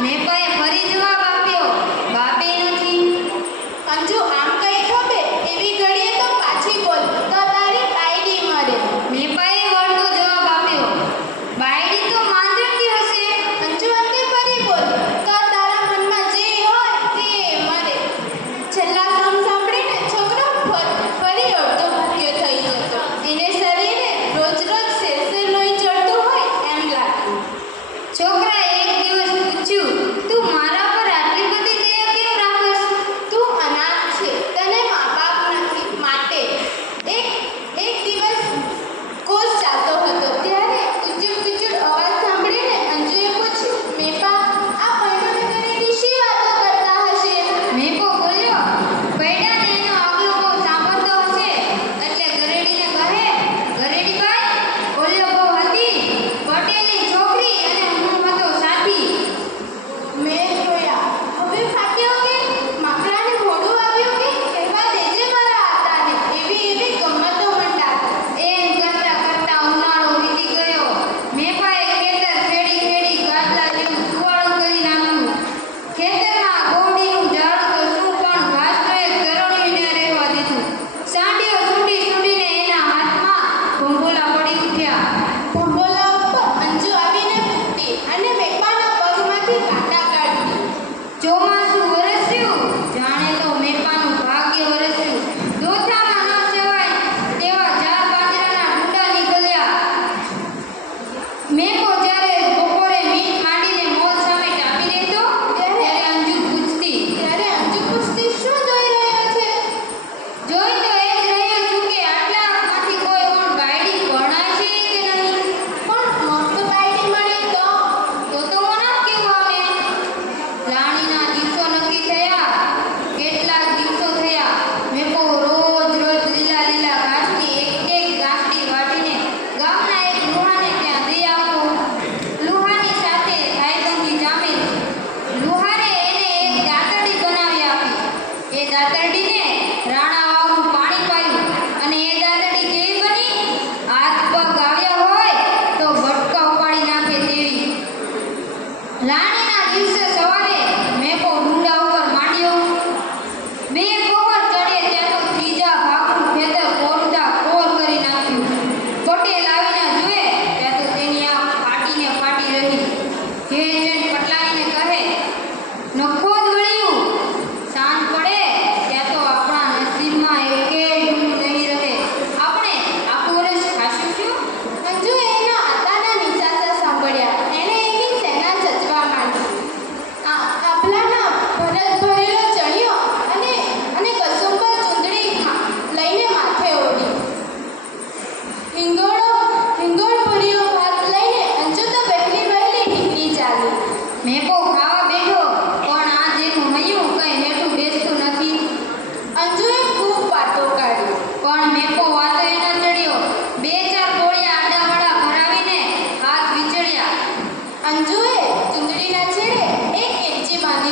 没关。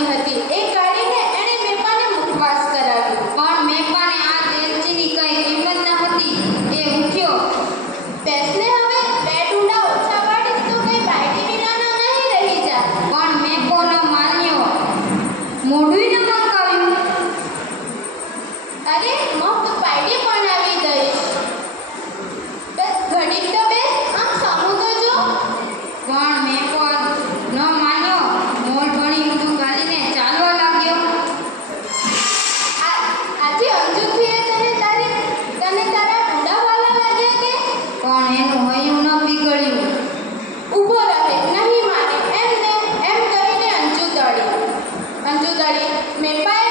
mi. Bye.